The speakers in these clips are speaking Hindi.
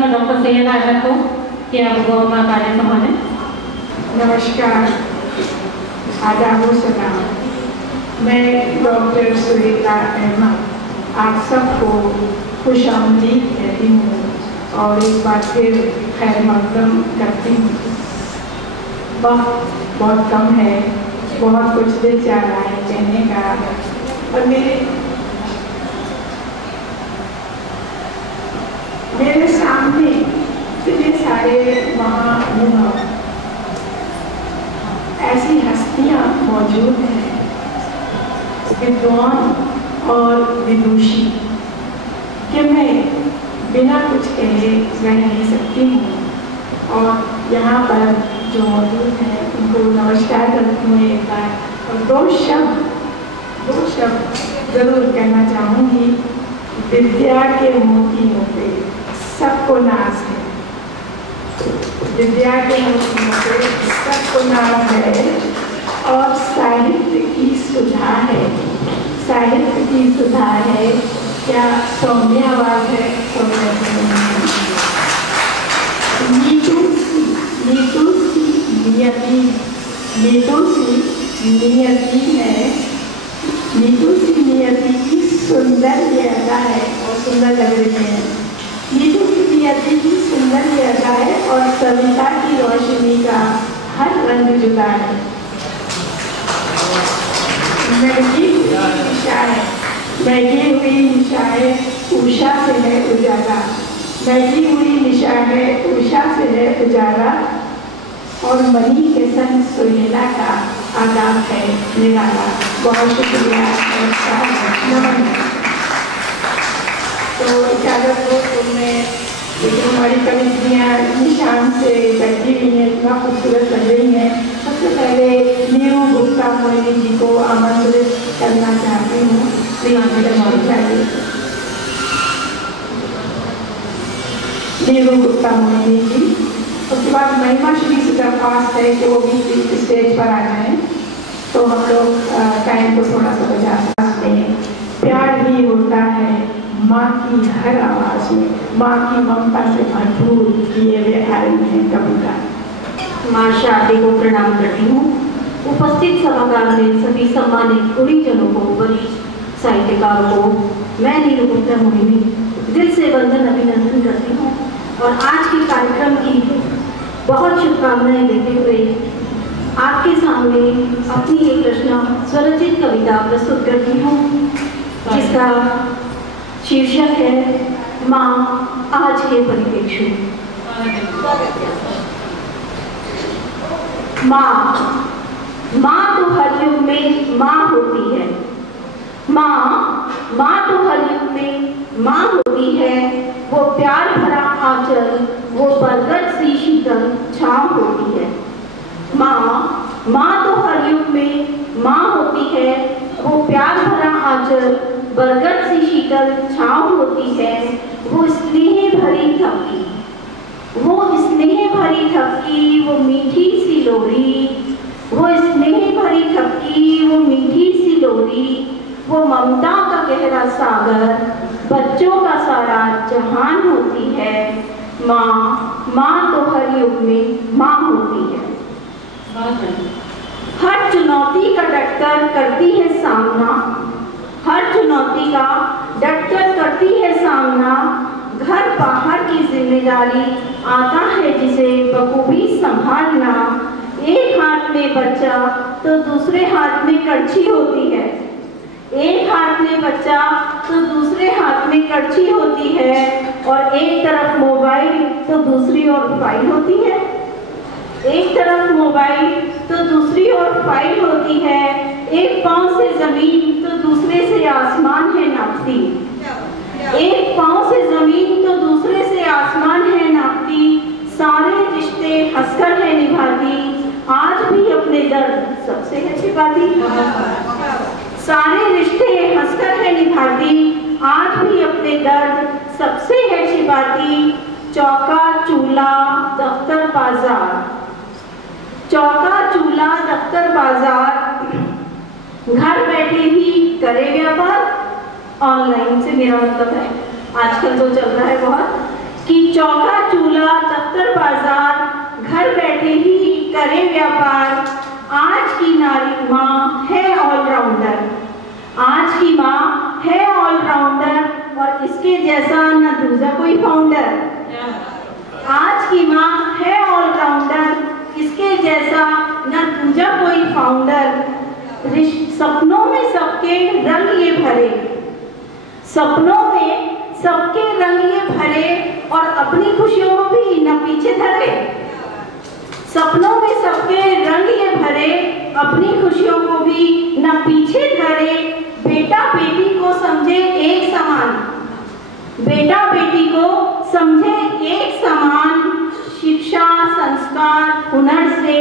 हूँ डॉक्टर सैयदा आयशा को कि आप वो अपना कार्य संभालें। नमस्कार, आदाब व सलाम। मैं डॉक्टर सुरेखा अहमद आप सबको खुशामदीद कहती हूँ और एक बार फिर खैर मकदम करती हूँ। वक्त बहुत कम है, बहुत कुछ दिल चाह रहा है कहने का, और मेरे सामने इतने सारे महाअनुभव ऐसी हस्तियाँ मौजूद हैं, विद्वान और विदुषी, कि मैं बिना कुछ कहे रह नहीं सकती हूँ। और यहाँ पर जो मौजूद हैं उनको नमस्कार करती हूँ एक बार, और दो शब्द ज़रूर कहना चाहूँगी। विद्या के मोतियों पे सबको नाज है, विद्या के मोतियों पे सबको नाज है, और साहित्य की सुधा है, साहित्य की सुधा है। क्या सौम्य आवाज है? सौम्य नियति की सुंदर अदा है, और सुंदर लग रही है। नीतू की नियति की सुंदर अदा है, और सविता की रोशनी का हर रंग जुदा है। महकी हुई निशाएं उषा से है उजाला, महकी हुई निशाएं उषा से है उजाला, और मणि के संग सुहेला का आदाब है निराला। बहुत शुक्रिया, नमन। तो इजाजत हो तो मैं, लेकिन हमारी कविताएँ निशान से बैठी हुई हैं, इतना खूबसूरत लग रही हैं। सबसे पहले नीरू गुप्ता मोहिनी जी को आमंत्रित करना चाहती हूँ। नीरू गुप्ता मोहिनी जी, उसके बाद महिमा श्री से दरख्वास्त है कि वो भी स्टेज पर आ जाएं, तो हम लोग टाइम को थोड़ा सा बचा दें। प्यार भी होता है माँ की हर आवाज़ में, माँ की ममता से भरपूर किए हुए आई हैं कविता। माँ शारदे को प्रणाम करती हूँ। उपस्थित सभागार में सभी सम्मानित गुणीजनों को, वरिष्ठ साहित्यकारों को मैं नीरू गुप्ता मोहिनी दिल से वंदन अभिनंदन करती हूँ, और आज के कार्यक्रम की बहुत शुभकामनाएं देते हुए आपके सामने अपनी एक रचना स्वरचित कविता प्रस्तुत करती हूँ, जिसका शीर्षक है माँ आज के परिप्रेक्ष्य। माँ तो हर युग में माँ होती है, माँ तो हर युग में माँ होती है। वो प्यार भरा आंचल, वो बरगद सी शीतल छाँव होती है। माँ तो हर युग में माँ होती है, वो प्यार भरा आंचल, बरगद सी शीतल छाँव होती है। वो स्नेह भरी थपकी, वो मीठी सी लोरी, वो स्नेह भरी थपकी, वो मीठी सी लोरी, वो ममता का गहरा सागर, बच्चों का सारा जहान होती है। माँ तो हर युग में माँ होती है। हर चुनौती का डटकर करती है सामना, हर चुनौती का डटकर करती है सामना। घर बाहर की जिम्मेदारी आता है जिसे बखूबी संभालना। एक हाथ में बच्चा तो दूसरे हाथ में कड़छी होती है, एक हाथ में बच्चा तो दूसरे हाथ में कड़छी होती है, और एक तरफ मोबाइल तो दूसरी ओर फाइल होती है, एक तरफ मोबाइल तो दूसरी ओर फाइल होती है। एक पाँव से जमीन तो दूसरे से आसमान है नापती, एक पाँव से जमीन तो दूसरे से आसमान है नापती। सारे रिश्ते हंसकर है निभाती, आज भी अपने दर्द सबसे है छिपाती। सारे रिश्ते हंसकर है निभाती, आज भी अपने दर्द सबसे है छिपाती। चौका चूल्हा दफ्तर बाजार, चौका चूल्हा दफ्तर बाजार, घर बैठे ही करे व्यापार। ऑनलाइन से मेरा मतलब है, आजकल तो चल रहा है बहुत कि चौका चूल्हा दफ्तर बाजार घर बैठे ही करे व्यापार। आज की नारी माँ है ऑलराउंडर, आज की माँ है ऑलराउंडर और इसके जैसा न दूसरा कोई फाउंडर। आज की माँ है ऑलराउंडर, इसके जैसा न दूसरा कोई फाउंडर। सपनों में सबके रंग ये भरे, सपनों में सबके रंग ये भरे और अपनी खुशियों को भी न पीछे धरे। सपनों में सबके रंग ये भरे, अपनी खुशियों को भी न पीछे धरे। बेटा बेटी को समझे एक समान, बेटा बेटी को समझे एक समान। शिक्षा संस्कार हुनर से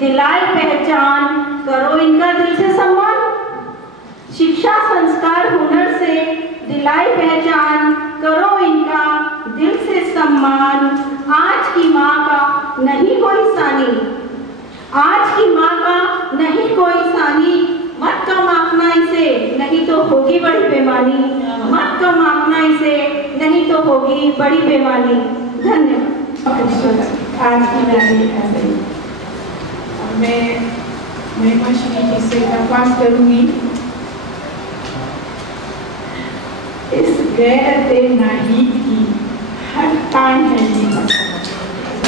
दिलाए पहचान, करो इनका दिल से सम्मान। शिक्षा संस्कार हुनर से दिलाए पहचान, करो इनका दिल से सम्मान। आज की माँ का नहीं कोई सानी, आज की माँ का नहीं कोई सानी। मत कम आंकना इसे, नहीं तो होगी बड़ी बेईमानी। मत कम आंकना इसे, नहीं तो होगी बड़ी बेईमानी। धन्यवाद। आज की नारी ऐसे ही। मैं महिमा श्री जी से दरख्वास्त करूंगी, इस गैर ते नाहीद की हर तान है दीपक,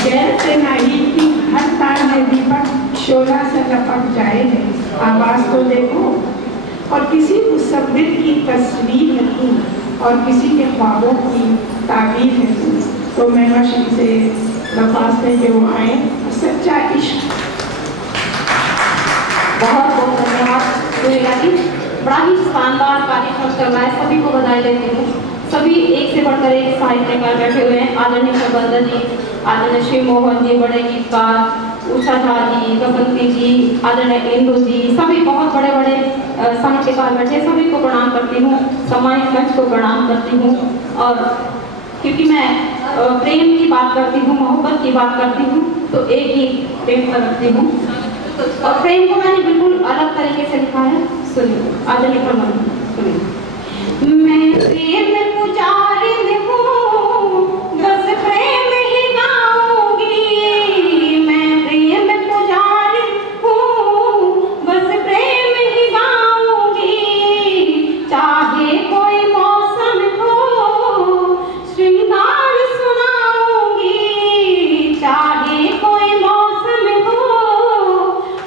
गैर ते नाहीद की हर तान है दीपक। शोला से लपक जाए है, आवाज तो देखो। और किसी मुसव्विर की तस्वीर है तू, और किसी के ख्वाबों की ताबीर है तू। तो महिमा श्री से दरख्वास्त है कि वो आए। सच्चा इश्क। बहुत बहुत धन्यवाद सुनीला जी, बड़ा ही शानदार कार्यक्रम चल रहा है। सभी को बधाई देती हूँ। सभी एक से बढ़कर एक साहित्यकार बैठे हुए हैं। आदरणीय प्रबंधक जी, आदरणीय श्री मोहन जी, बड़े गीतकार उषा झा जी, बसंती जी, आदरणीय इंदु जी, सभी बहुत बड़े बड़े साहित्यकार बैठे। सभी को प्रणाम करती हूँ, सम्मानित मंच को प्रणाम करती हूँ। और क्योंकि मैं प्रेम की बात करती हूँ, मोहब्बत की बात करती हूँ, तो एक ही प्रेम पर रखती हूँ। और प्रेम को मैंने बिल्कुल अलग तरीके से लिखा है। सुनिए, आदरणीय प्रबंधक सुनिए। मैं प्रेम पुजारी हूँ, बस प्रेम ही गाऊंगी। मैं प्रेम पुजारी हूँ, बस प्रेम ही गाऊंगी। चाहे कोई मौसम हो, श्रृंगार सुनाऊंगी। चाहे कोई मौसम हो,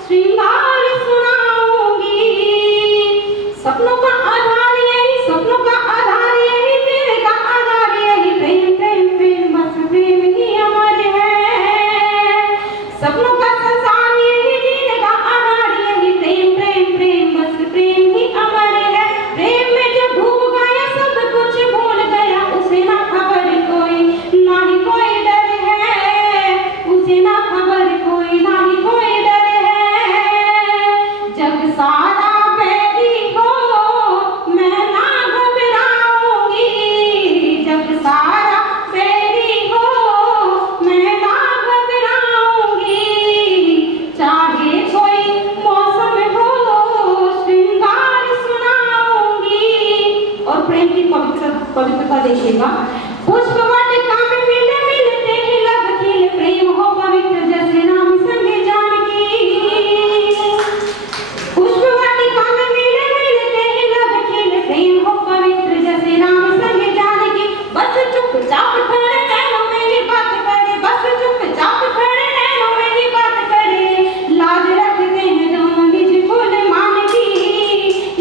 श्रृंगार सुनाऊंगी। सपनों का आधार यही, सपनों का आधार यही, दिल का आधार यही। प्रेम प्रेम प्रेम, बस प्रेम ही अमर है। सपनों का संसार यही, दिल का आधार यही। प्रेम प्रेम प्रेम, बस प्रेम ही अमर है। प्रेम में जो डूब गया, सब कुछ भूल गया। उसे ना खबर कोई, ना ही कोई डर है। उसे ना खबर कोई, ना ही कोई डर है। जग सारा बैरी हो, मैं ना घबराऊंगी। जग सारा बैरी हो, मैं ना घबराऊंगी। चाहे कोई मौसम हो, श्रृंगार सुनाऊंगी। और प्रेम की पवित्रता देखिएगा। पुष्प वाटिका में मिले मिलते ही लब खिले। प्रेम हो पवित्र जैसे राम संग जानकी। पुष्प वाटिका में मिले मिलते ही लब खिले। प्रेम हो पवित्र जैसे राम संग जानकी। बस चुपचाप खड़े नैनों मेरी बात करे। बस चुपचाप खड़े नैनों मेरी बात करे। लाज रखते हैं दोनों निज कुल मान की।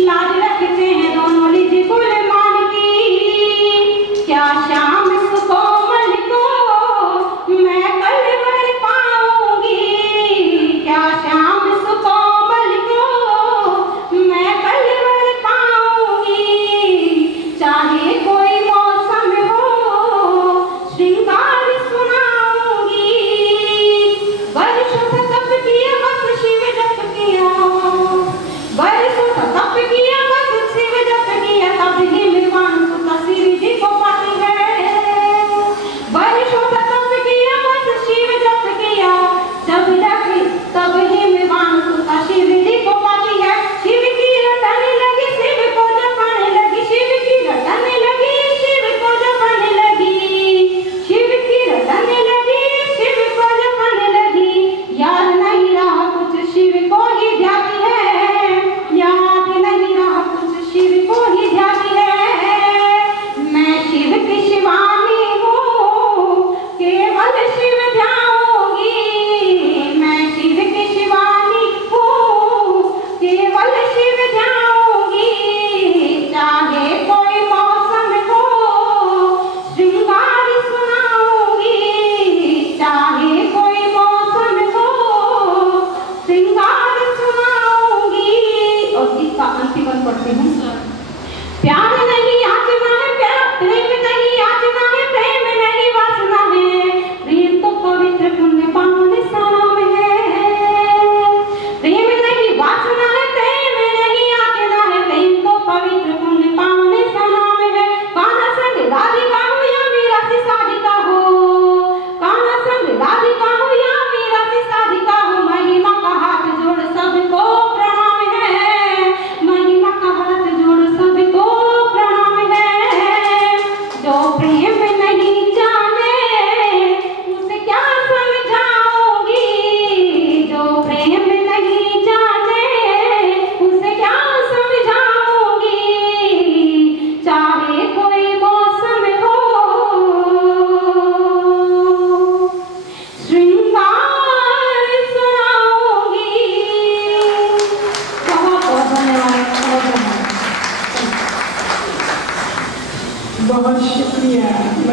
लाज रखते हैं दोनों निज कुल मान की। क्या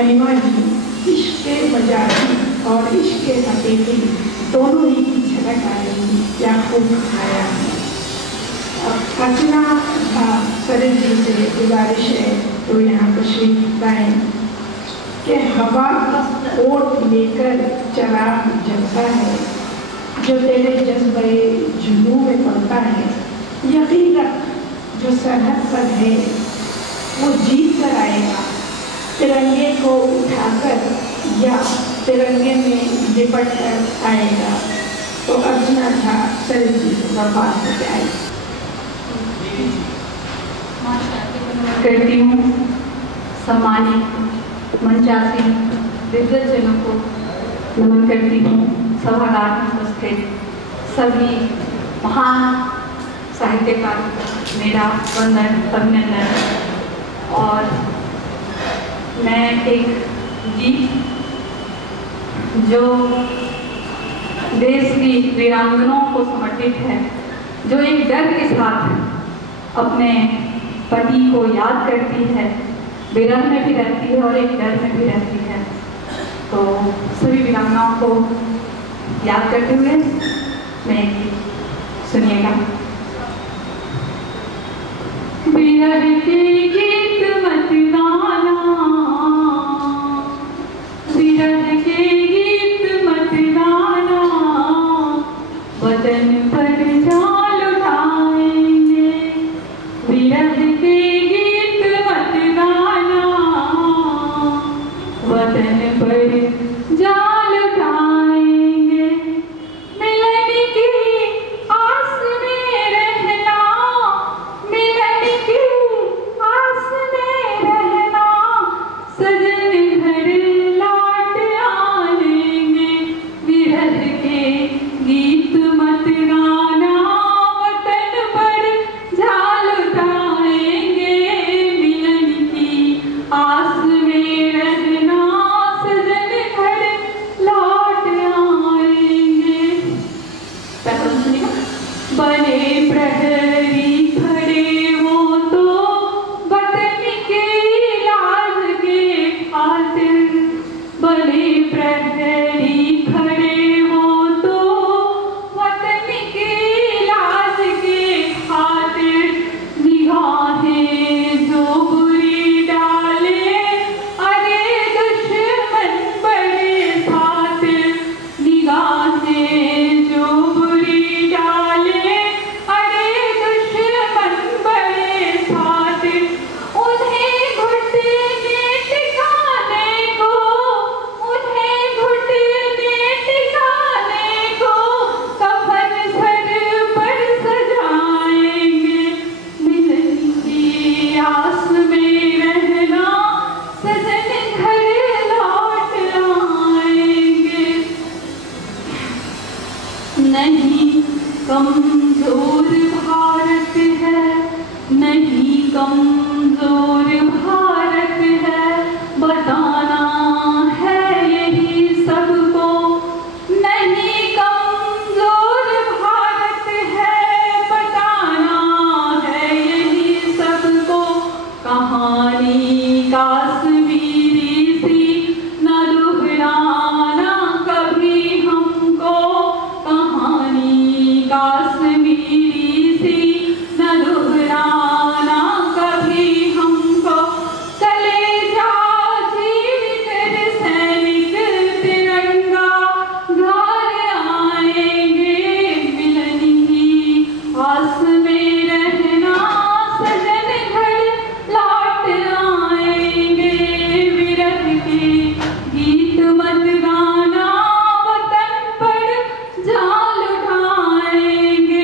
महिमा जी, इश्क मजाजी और इश्क हकीकी दोनों ही की झलक आएगी। क्या खूब आया। अर्चना था सरल जी से गुजारिश है तो यहाँ तशरीफ लाए कि हवा ओट लेकर चला जलता है, जो तेरे जज्बे जुनू में पड़ता है। यकीन रख जो सरहद पर है वो जीत कर आएगा, तिरंगे को उठाकर या तिरंगे में लिपट कर आएगा। तो अर्चना झा सरल जी वफात हो जाए। करती हूँ सम्मानित मंचासी दिग्गजनों को नमन करती हूँ। सभागार में उपस्थित सभी महान साहित्यकार मेरा वंदन अभिनंदन। और मैं एक गीत जो देश की वीरांगनाओं को समर्पित है, जो एक डर के साथ अपने पति को याद करती है, विरह में भी रहती है और एक डर में भी रहती है। तो सभी वीरांगनाओं को याद करते हुए मैं एक गीत सुनिएगा। विरह के गीत मत गाना, विरह के गीत मत गाना, वतन पर जाल उठाएंगे। विरह के गीत मत गाना, वतन पर जाल उठाएंगे। मिलन की आस में रहना, मिलन की आस में रहना, सजन घर लौट आएंगे। विरह के गीत मत गाना, वतन पर जाल उठाएंगे। मिलन की आस में रहना, सजन घर लौट आएंगे। पैसा सुनिएगा। बने प्रहरी खड़े वो तो वतन के लाज के खातिर, बने प्रहरी खड़े वो तो वतन के लाज के खातिर। निगाहें जो बुरी डाले, अरे दुश्मन बड़े सातिर। निगाहें जो बुरी डाले, अरे दुश्मन बड़े सातिर। उन्हें घुटने टिकाने को, उन्हें घुटने टिकाने को, कफन सर पर सजाएंगे। मिलन की आस में रहना, सजन घर लौट आएंगे। नहीं कमजोर भारत है, नहीं कमजोर भारत है, बताना है यही सबको। नहीं कमजोर भारत है, बताना है यही सबको। कहानी कश्मीरी सी न दोहराना कभी हमको, कहानी कश्मीरी सी न दोहराना कभी हमको। कलेजा जीवित सैनिक तिरंगा घर आएंगे। मिलन की आस में रहना, सजन घर लौट आएंगे। विरह के गीत मत गाना, वतन पर जाल उठाएंगे।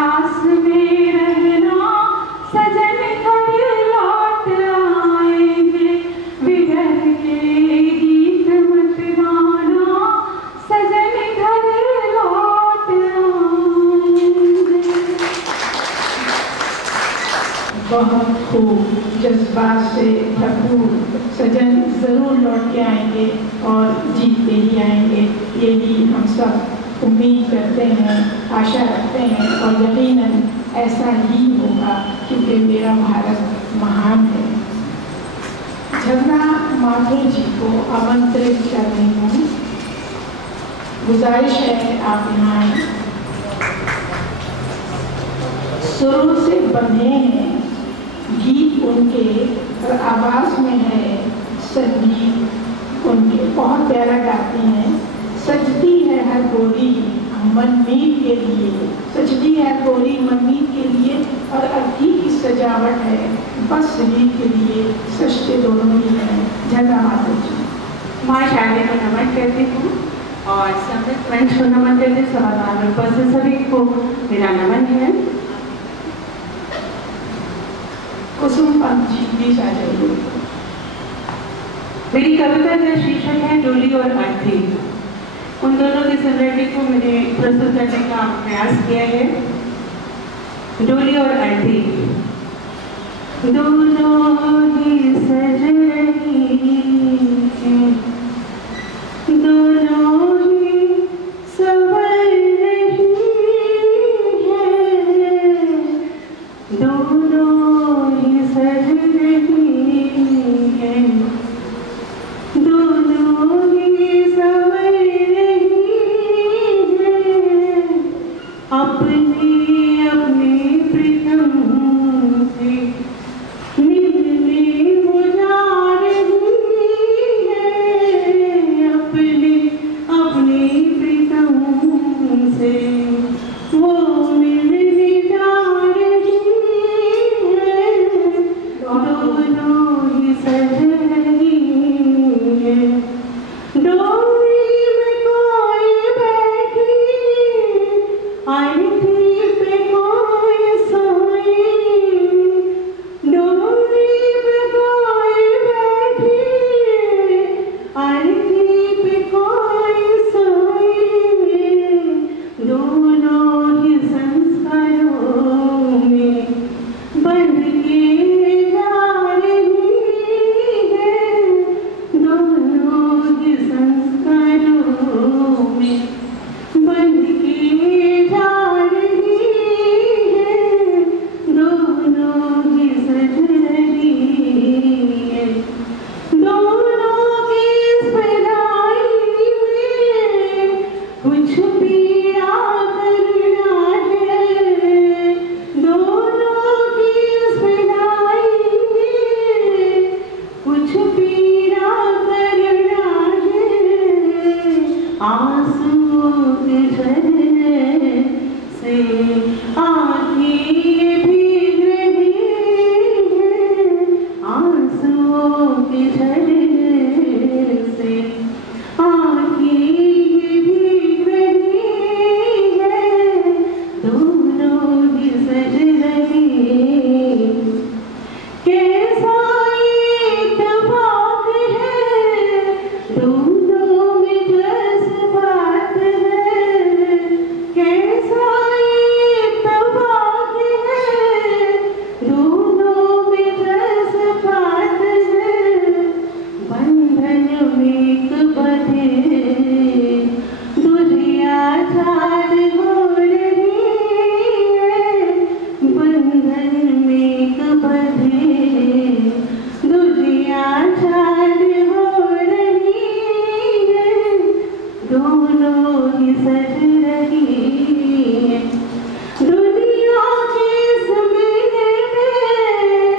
आस में रहना सजन घर लौट आएंगे, बिगड़ के गीत मत गाना सजन घर लौट आएंगे। बहुत खूब, जज्बात से भरपूर। सजन ज़रूर लौट के आएंगे और जीतते ही आएंगे, यही हम सब उम्मीद करते हैं, आशा रखते हैं और यकीनन ऐसा ही होगा, क्योंकि मेरा भारत महान है। झरना माथुर जी को आमंत्रित कर रही हूँ। गुजारिश है आप यहाँ आए। सुरों से बंधे हैं गीत उनके और आवाज़ में है संगीत उनके, बहुत प्यारा गाती हैं। सजती है हर गोरी मनमीत के लिए, सजती है गोरी मनमीत के लिए और अर्थी की सजावट है बस रीत के लिए, सजते दोनों ही हैं। झरना माथुर जी। माँ शादी को नमन करती हूँ और समृद्ध मंच को नमन करती हूँ। सभागार में उपस्थित सभी को मेरा नमन है। कुसुम पंत जी प्लीज आ जाइए। मेरी कविता का शीर्षक है डोली और अर्थी। उन दोनों की संरचना को मैंने प्रस्तुत करने का प्रयास किया है। डोली और अर्थी। दोनों ही सज रही हैं, दोनों ही संवर रही हैं, दोनों ही सज रही हैं, दोनों ही संवर रही हैं, अपने अपने प्रीतम से मिलने वो जा रही हैं, अपने अपने प्रीतम से वो मिलने जा रही हैं, दोनों ही सज रही हैं। डोली में कोई बैठी, अर्थी पे कोई सोई, डोली में कोई बैठी, अर्थी पे कोई सोई, दोनों ही संस्कारों में बंध के जा रही है, दोनों ही संस्कारों में बंध के जा रही है, दोनों ही सज रही है, दोनों की इस विदाई में कुछ पीड़ा करना है, दोनों की इस विदाई में कुछ पीड़ा करना है, आंसुओं के झरने से आँखें भीग रही हैं, आंसुओं के झरने से आँखें भीग रही हैं, दोनों ही सज रही। कैसा इत्तेफाक है, दोनों में जज्बात है, कैसा इत्तेफाक है, दोनों में जज्बात है, बंधन में एक बंधे दुनिया झाड़ हो रही है, बंधन में एक बंधे दुनिया झाड़ हो रही है, दोनों ही सज रही है। दुनिया के समेटे में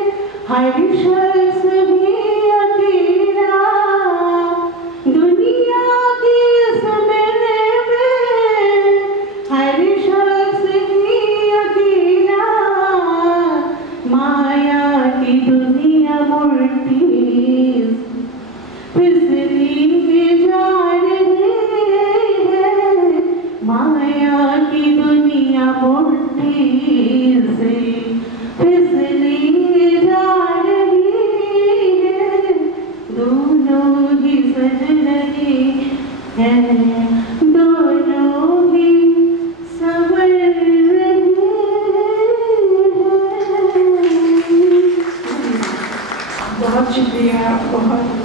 हर शख्स भी अकेला, दुनिया के समेटे में हर शख्स भी अकेला, माया की दुनिया मुड़ती फिसली के जा रही है, माया की दुनिया मुड़ती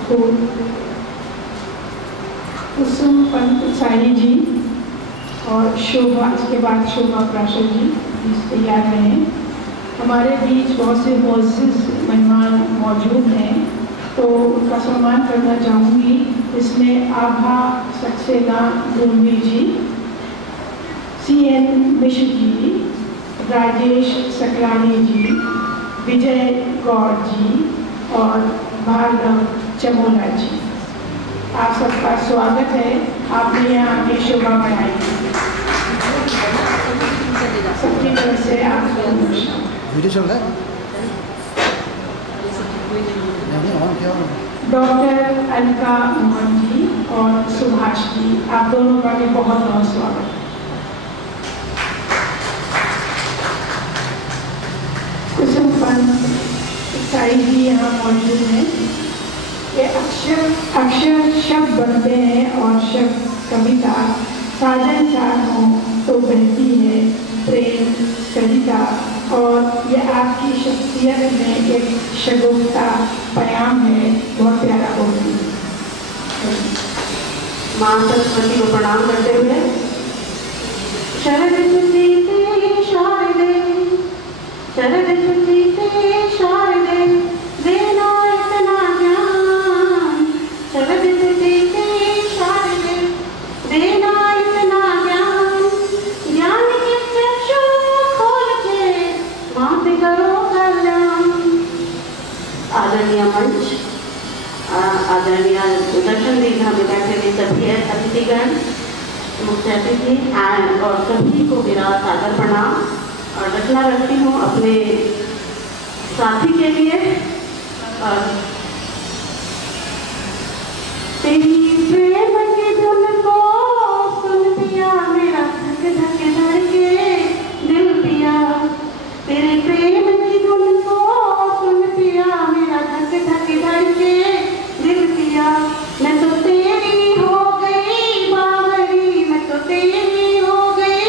को कुसुम पंत साई जी और शोभा, इसके बाद शोभा प्राशर जी इस तैयार हैं। हमारे बीच बहुत से मुअज़्ज़िज़ मेहमान मौजूद हैं, तो उनका सम्मान करना चाहूँगी। इसमें आभा सक्सेना गुरवी जी, CN मिश्र जी, राजेश सकलानी जी, विजय गौड़ जी और भार्गव चमोला जी, आप सबका स्वागत है। आपने यहाँ आके शोभा बढ़ाई, सबकी तरफ से आपको वीडियो चल रहा है। डॉक्टर अलका मोहन जी और सुभाष जी, आप दोनों का भी बहुत बहुत स्वागत है। कुसुम पंत साई जी यहाँ मौजूद हैं। ये अक्षर शब्द बनते हैं और शब्द कविता, साजन साथ हो तो बहती है प्रेम कविता, और ये आपकी शख्सियत में एक शगुफ्ता पयाम है, बहुत प्यारा बोलती है। माँ सरस्वती को प्रणाम करते हुए शरद शुचि से शारदे, शरद शुचि से शारदे, देना इतना ज्ञान, शरद शुचि से शारदे, देना इतना ज्ञान, ज्ञान के चक्षु खोल के माँ पे करो कल्याण। आदरणीय मंच, आदरणीय दर्शन दीर्घ में बैठे हुए सभी अतिथिगण, मुख्य अतिथि और सभी को मेरा सादर प्रणाम। और रचना रखती हूँ अपने साथी के लिए। और तेरी प्रेम की धुन को सुन पिया, मेरा धक धक धड़के दिल पिया, तेरे प्रेम की धुन को सुन पिया, मेरा धक धक धड़के दिल पिया। मैं तो तेरी हो गई बावरी, मैं तो तेरी हो गई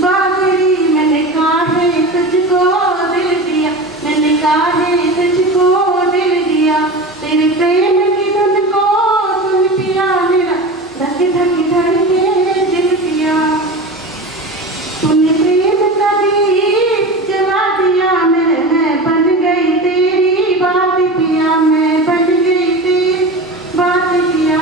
बावरी, मैंने काहे तुझको दिल दिया, मैंने काहे तुझको दिल दिया, तेरे प्रेम की धुन को सुन पिया, मेरा धक धक धड़के दिल पिया। तूने प्रेम का दीप जला दिया, मैं बन गई तेरी बात पिया, मैं बन गई तेरी बात पिया।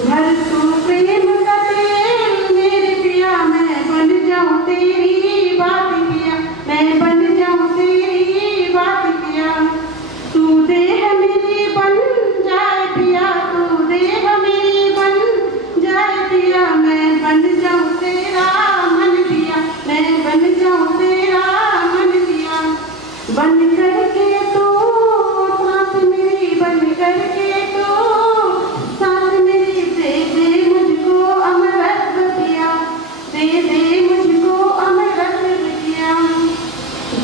भर तू प्रेम का तेल मेरे पिया, मैं बन जाऊं तेरी बात पिया, मैं बन जाऊं तेरी बात पिया। तू देह मेरी बन जाए पिया, तू देह मेरी बन जाए पिया, मैं बन जाऊं तेरा मन पिया, मैं बन जाऊं तेरा मन पिया। बन करके तो साथ मेरी, बन करके तो साथ मेरी, दे दे मुझको अमृत पिया, दे दे मुझको अमृत पिया।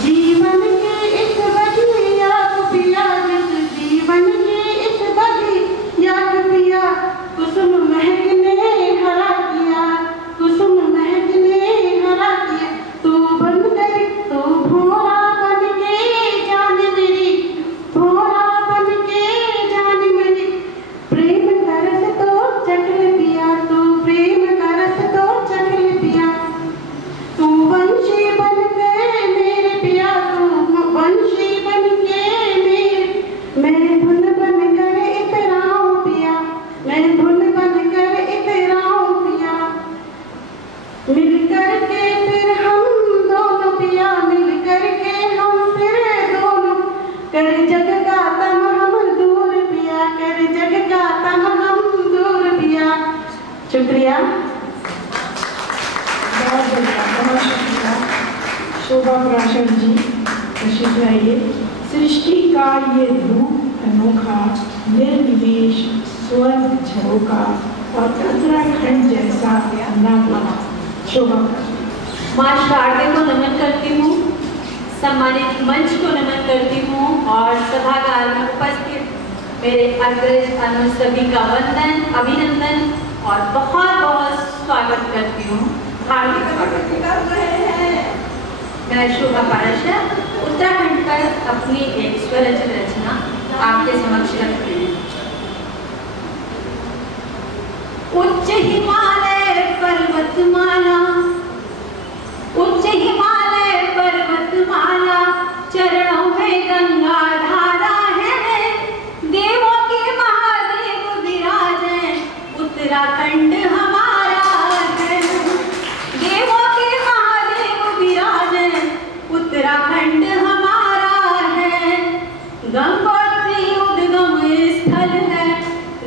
जीवन के इस बगिया पिया, जिस जीवन के इस बगिया पिया, कुसुम महक ने हरा किया, कुसुम महक ने हरा किया। तू बन कर तो भोरा बन के जान मेरी, भोरा बन के जान मेरी, प्रेम करस तो चखल पिया, तू प्रेम करस तो चखल पिया। तू वंशी बन के मेरे पिया, तू वंशी बन के मेरे, मैं धुन बन कर इतराऊं पिया, मैं धुन बन कर इतराऊं पिया। मिल कर के फिर हम दोनों पिया, मिल कर के हम फिर दोनों, कर जग का तम हम दूर पिया, कर जग का तम हम दूर पिया। शुक्रिया। बहुत बढ़िया, बहुत शुक्रिया। शोभा प्राशर जी तशरीफ लाइए। सृष्टि का ये रूप अनोखा, निर्विवेश स्वर्ग झरोका और उत्तराखंड जैसा नामा। शोभा माँ शारदे को नमन करती हूँ, सम्मानित मंच को नमन करती हूँ और सभागार में उपस्थित मेरे अग्रज अनुज सभी का वंदन, अभिनंदन और बहुत बहुत स्वागत करती हूँ, हार्दिक स्वागत कर रहे हैं। मैं शोभा पाराशर उत्तराखंड पर अपनी एक स्वरचित रचना आपके समक्ष रखती हूँ। उच्च हिमालय पर्वतमाला, उच्च हिमालय पर्वतमाला, चरणों में गंगा धारा है। देवों के महादेव विराजे, उत्तराखंड हमारा है। देवों के महादेव विराजे, उत्तराखंड हमारा है। गंगोत्री उद्गम स्थल है,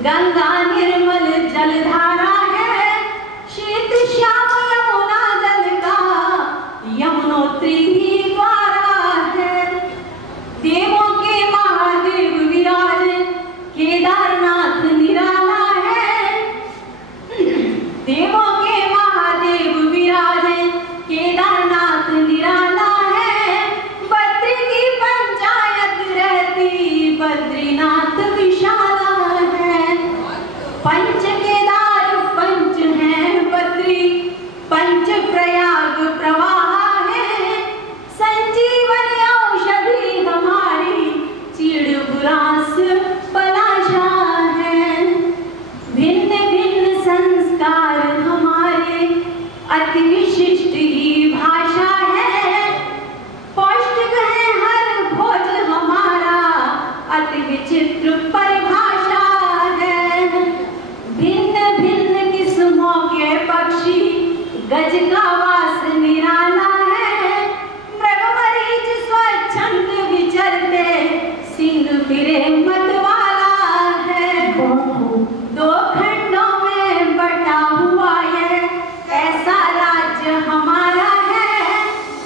गंगा निर्मल जलधारा है। शीत श्याम यमुना जल का यमुनोत्री ही द्वारा है। देवों के महादेव विराजे, केदारनाथ निराला है। देवों के महादेव विराजे, केदारनाथ निराला है। बद्री की पंचायत रहती, बद्रीनाथ विशाला है। पंच केदार पंच है बद्री, पंच प्रयाग प्रवाह है। संजीवन औषधि हमारी, चीड़ बुरांस पलाशा है। भिन्न भिन्न संस्कार हमारे, अति विशिष्ट ही भाषा है। पौष्टिक है हर भोज हमारा, अति विचित्र परिभाषा है। भिन्न भिन्न किस्मों के पक्षी, गज का वास निराला है। मृग मरीच स्वच्छंद विचरते, सिंह फिरे मतवाला है। दो खंडों में बटा हुआ ये ऐसा राज्य हमारा है।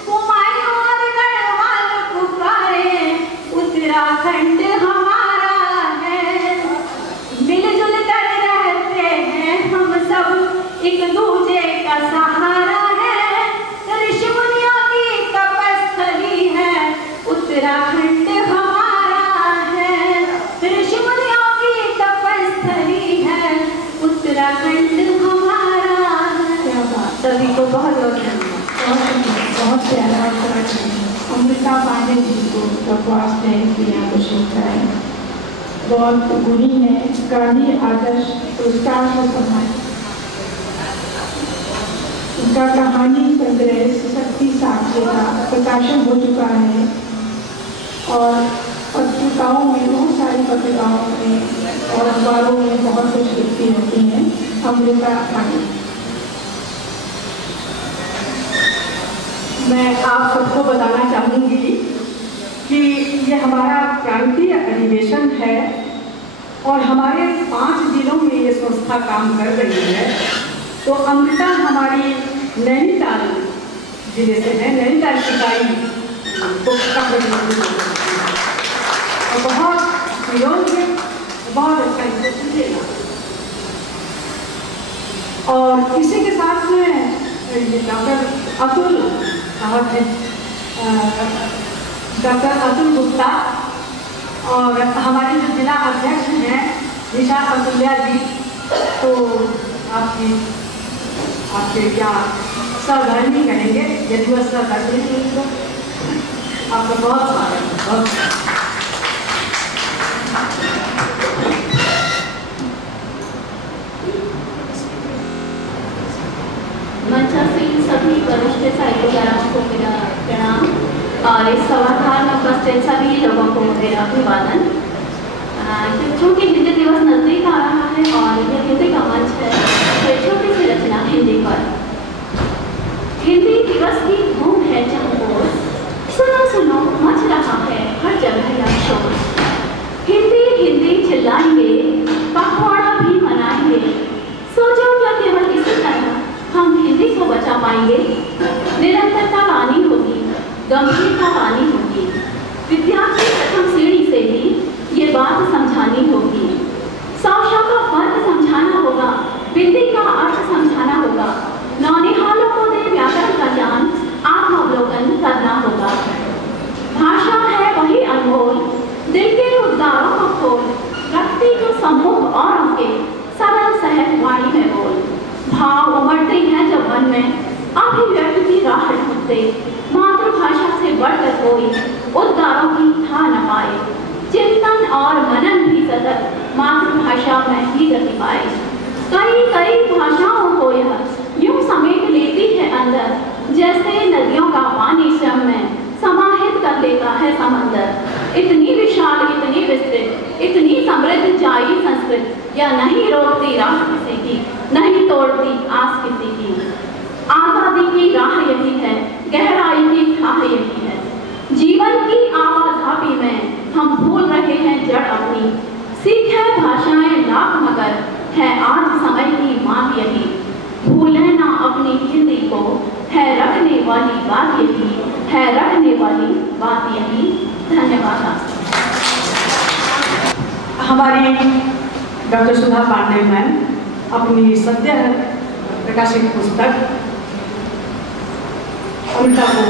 हुमायूं और गढ़वाल पुकारे, उत्तराखंड हमारा है। मिलजुल कर रहते हैं हम सब, एक दूजे का सहारा है। ऋषि मुनियों की तपस्थली है, उत्तराखंड हमारा है। ऋषि मुनियों की तपस्थली है, उत्तराखंड हमारा है। क्या बात, सभी को बहुत बहुत धन्यवाद। बहुत प्यारा उत्तराखंड। अमृता पांडे जी को प्रवास ने दिया कुशलता है। बहुत गुणी है, गांधी आदर्श पुरस्कार से सम्मानित। उनका कहानी संग्रह शक्ति साक्ष्य का प्रकाशन हो चुका है और पत्रिकाओं में, बहुत सारी पत्रिकाओं में और अखबारों में बहुत कुछ लिखती रहती हैं अमृता पांडे। मैं आप सबको बताना चाहूँगी कि ये हमारा प्रांतीय अधिवेशन है और हमारे 5 जिलों में ये संस्था काम कर रही है। तो अमृता हमारी नैनीताल जिले से है, नैनीताल इकाई को और बहुत योग्य, बहुत अच्छा इसे सीखेगा। और इसी के साथ में डॉक्टर अतुल साहब हैं, डॉक्टर अतुल गुप्ता, और हमारे जो जिला अध्यक्ष हैं निशा अतुल्या जी। तो आपके क्या सहधर्मी कहेंगे, यदि वह सहधर्मी तो आपका बहुत स्वागत है। मंचासीन सभी वरिष्ठ साहित्यकारों को मेरा प्रणाम और इस सभागार में उपस्थित सभी लोगों को मेरा अभिवादन। क्योंकि हिंदी दिवस नजदीक आ रहा है और यह हिंदी का मंच है, तो छोटी सी रचना हिंदी पर। हिंदी दिवस की धूम है चहुओर, सुनो सुनो मच रहा है हर जगह यह शोर। हिंदी हिंदी चिल्लाएंगे, पखवाड़ा भी मनाएंगे। सोचो क्या केवल इसी तरह हम हिंदी को बचा पाएंगे। निरंतरता लानी होगी, गंभीरता लानी होगी। विद्यार्थी प्रथम श्रेणी से ही ये बात समझानी होगी। सौशा का फर्क समझाना होगा, बिंदी का अर्थ समझाना होगा। नौनिहालों को दे व्याकरण का ज्ञान, आत्मावलोकन करना होगा। भाषा है वही अनमोल, दिल के उद्गारों को खोल, रखती जो सम्मुख औरों के सरल सहज वाणी में बोल। भाव उमड़ते हैं जब मन में, अभिव्यक्ति की राह ढूंढते। मातृभाषा से बढ़कर कोई उद्गारों की था न पाए। चिंतन और मनन भी सतत मातृभाषा में ही गति पाए। कई कई भाषाओं को यह यूं समेट लेती है अंदर, जैसे नदियों का पानी शम में समाहित कर लेता है समंदर। इतनी विशाल, इतनी विस्तृत, इतनी समृद्ध जाई संस्कृत, या नहीं रोकती राह किसी की, नहीं तोड़ती आस किसी की। आजादी की राह यही है, गहराई की थाह यही है। जीवन की आवाजाही में हम भूल रहे हैं जड़ अपनी, सीखे भाषाएं लाख मगर है आज समय की मांग यही। भूलें ना अपनी हिंदी को, है रखने वाली बात यही, है रखने वाली बात यही। धन्यवाद। हमारी डॉक्टर सुधा पांडे मैम अपनी सद्य प्रकाशित पुस्तक अमृता को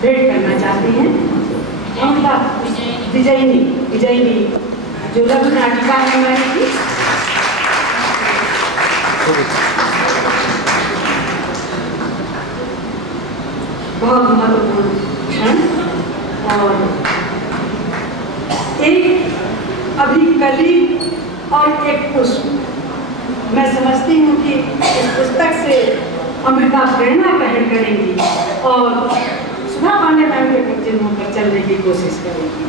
भेंट करना चाहती हैं। अमृता विजयनी जो लघु नाटिका है मैम की, बहुत महत्वपूर्ण क्षण, और एक अभिकली और एक पुष्प। मैं समझती हूँ कि इस पुस्तक से अमृता प्रेरणा ग्रहण करेंगी और सुधा पांडे मैम के चिन्हों पर चलने की कोशिश करेंगी।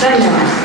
धन्यवाद।